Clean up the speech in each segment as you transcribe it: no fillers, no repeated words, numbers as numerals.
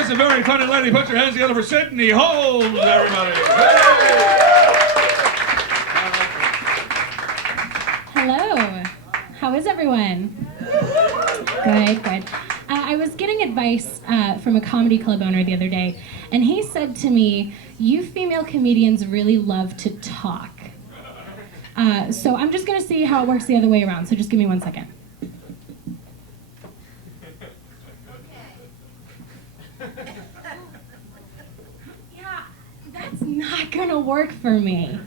There's a very funny lady. Put your hands together for Sydney Holmes, everybody. Hello. How is everyone? Good, good. I was getting advice from a comedy club owner the other day, and he said to me, "You female comedians really love to talk." So I'm just going to see how it works the other way around, so just give me 1 second. Yeah, that's not going to work for me.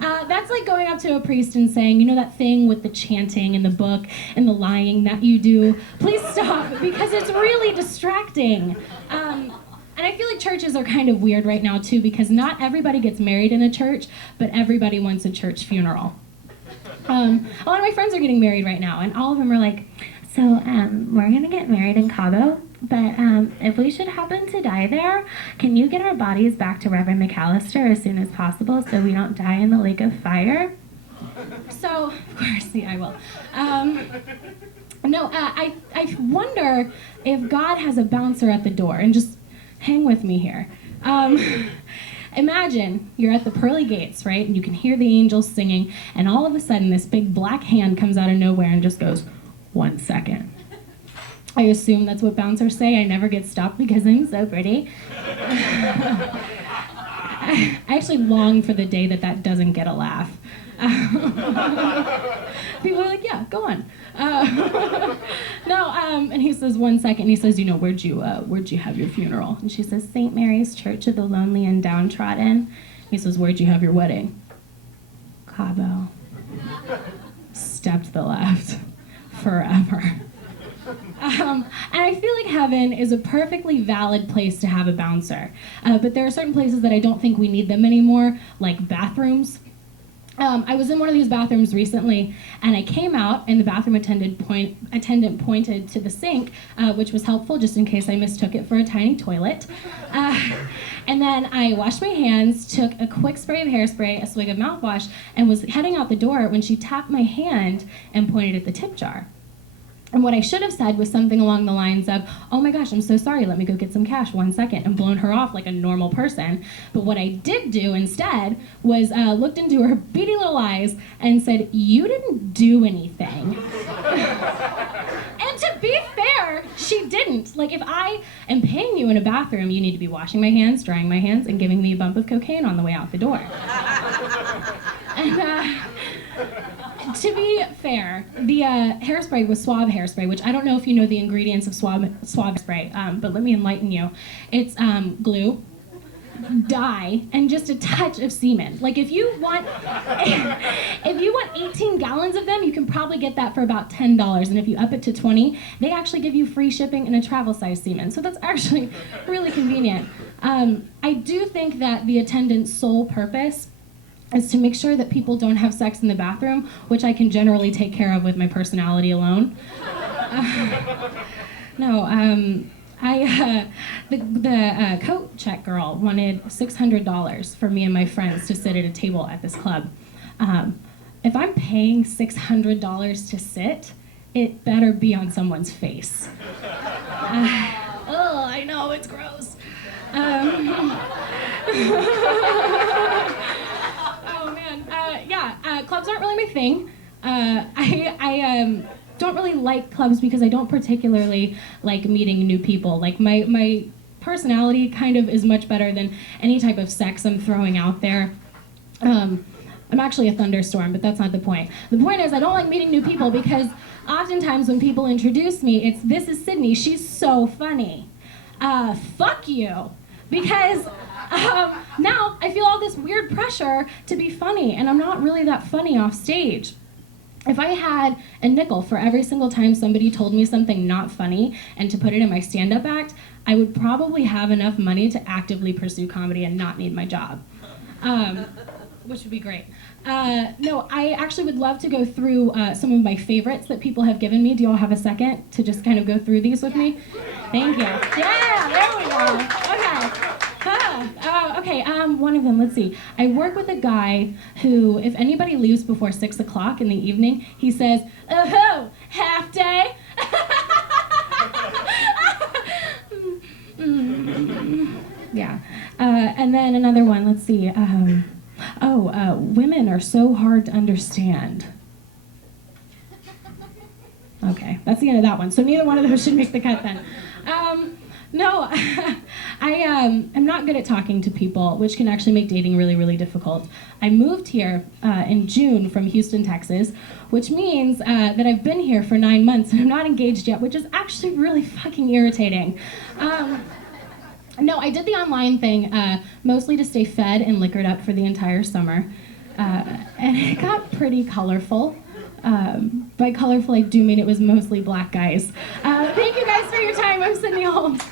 That's like going up to a priest and saying, you know that thing with the chanting and the book and the lying that you do? Please stop, because it's really distracting. And I feel like churches are kind of weird right now too, because not everybody gets married in a church, but everybody wants a church funeral. A lot of my friends are getting married right now, and all of them are like, so we're gonna get married in Cabo, but if we should happen to die there, can you get our bodies back to Reverend McAllister as soon as possible so we don't die in the lake of fire? So, of course, yeah, I will. I wonder if God has a bouncer at the door, and just hang with me here. Imagine you're at the pearly gates, right, and you can hear the angels singing, and all of a sudden this big black hand comes out of nowhere and just goes, 1 second. I assume that's what bouncers say. I never get stopped because I'm so pretty. I actually long for the day that doesn't get a laugh. People are like, yeah, go on. And he says 1 second, and he says, you know, where'd you have your funeral? And she says, St. Mary's Church of the Lonely and Downtrodden. He says, where'd you have your wedding? Cabo. Step to the left. Forever. And I feel like heaven is a perfectly valid place to have a bouncer. But there are certain places that I don't think we need them anymore, like bathrooms. I was in one of these bathrooms recently, and I came out, and the bathroom attendant pointed to the sink, which was helpful just in case I mistook it for a tiny toilet. And then I washed my hands, took a quick spray of hairspray, a swig of mouthwash, and was heading out the door when she tapped my hand and pointed at the tip jar. And what I should have said was something along the lines of, oh my gosh, I'm so sorry, let me go get some cash, 1 second, and blown her off like a normal person. But what I did do instead was looked into her beady little eyes and said, you didn't do anything. And to be fair, she didn't. Like, if I am paying you in a bathroom, you need to be washing my hands, drying my hands, and giving me a bump of cocaine on the way out the door. And, to be fair, the hairspray was Suave hairspray, which I don't know if you know the ingredients of Suave hairspray, but let me enlighten you. It's glue, dye, and just a touch of semen. Like if you want 18 gallons of them, you can probably get that for about $10. And if you up it to 20, they actually give you free shipping and a travel size semen. So that's actually really convenient. I do think that the attendant's sole purpose is to make sure that people don't have sex in the bathroom, which I can generally take care of with my personality alone. The coat check girl wanted $600 for me and my friends to sit at a table at this club. If I'm paying $600 to sit, it better be on someone's face. I know, it's gross. Clubs aren't really my thing. I don't really like clubs because I don't particularly like meeting new people. Like my personality kind of is much better than any type of sex I'm throwing out there. I'm actually a thunderstorm, but that's not the point. The point is I don't like meeting new people because oftentimes when people introduce me, it's, this is Sydney, she's so funny. Fuck you. Because now I feel all this weird pressure to be funny, and I'm not really that funny off stage. If I had a nickel for every single time somebody told me something not funny and to put it in my stand-up act, I would probably have enough money to actively pursue comedy and not need my job, which would be great. I actually would love to go through some of my favorites that people have given me. Do you all have a second to just kind of go through these with me? Thank you. Yeah, there we go. Okay. One of them, let's see. I work with a guy who, if anybody leaves before 6 o'clock in the evening, he says, oh, half day? And then another one, let's see. Women are so hard to understand. Okay, that's the end of that one. So neither one of those should make the cut then. No, I'm not good at talking to people, which can actually make dating really, really difficult. I moved here in June from Houston, Texas, which means that I've been here for 9 months and I'm not engaged yet, which is actually really fucking irritating. No, I did the online thing mostly to stay fed and liquored up for the entire summer, and it got pretty colorful. By colorful, I do mean it was mostly black guys. Thank you guys for your time. I'm Sydney Holmes.